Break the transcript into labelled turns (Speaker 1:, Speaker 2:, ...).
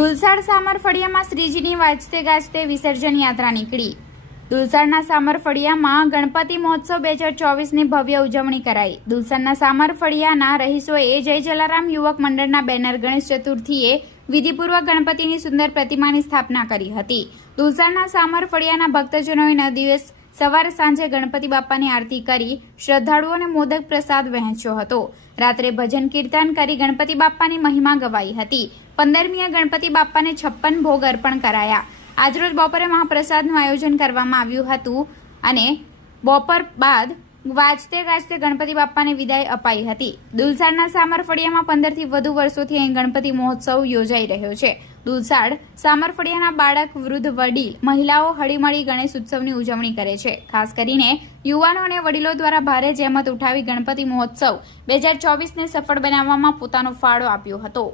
Speaker 1: દુલસાડ સામરફળિયામાં શ્રીજીની વાજતે ગાજતે વિસર્જન યાત્રા નીકળી. દુલસાડના સામરફળિયામાં ગણપતિ મહોત્સવ બે હજાર ચોવીસની ભવ્ય ઉજવણી કરાઈ. દુલસાડના સામરફળિયાના રહીશોએ જય જલારામ યુવક મંડળના બેનર ગણેશ ચતુર્થીએ વિધિપૂર્વક ગણપતિની સુંદર પ્રતિમાની સ્થાપના કરી હતી. દુલસાડના સામરફળિયાના ભક્તજનોએ ન દિવસ સવારે સાંજે ગણપતિ બાપાની આરતી કરી શ્રદ્ધાળુઓને મોદક પ્રસાદ વહેંચ્યો હતો. રાત્રે ભજન કીર્તન કરી ગણપતિ બાપાની મહિમા ગવાઈ હતી. પંદરમીએ ગણપતિ બાપાને છપ્પન ભોગ અર્પણ કરાયા. આજરોજ બપોરે મહાપ્રસાદનું આયોજન કરવામાં આવ્યું હતું અને બપોર બાદ વાજતે ગાજતે ગણપતિ બાપાને વિદાય અપાઈ હતી. દુલસાડના સામરફળિયામાં પંદરથી વધુ વર્ષોથી અહીં ગણપતિ મહોત્સવ યોજાઈ રહ્યો છે. દુલસાડ સામરફળિયાના બાળક વૃદ્ધ વડીલ મહિલાઓ હળીમળી ગણેશ ઉત્સવની ઉજવણી કરે છે. ખાસ કરીને યુવાનો અને વડીલો દ્વારા ભારે જહેમત ઉઠાવી ગણપતિ મહોત્સવ બે હજાર ચોવીસને સફળ બનાવવામાં પોતાનો ફાળો આપ્યો હતો.